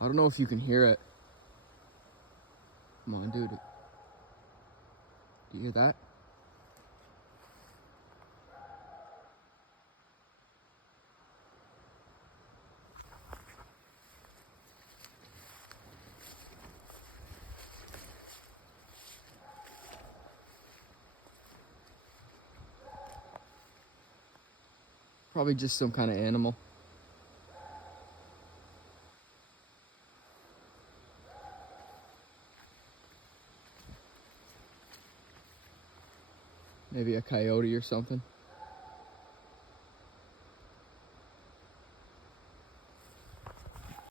I don't know if you can hear it. Come on, dude. Do you hear that? Probably just some kind of animal. Maybe a coyote or something.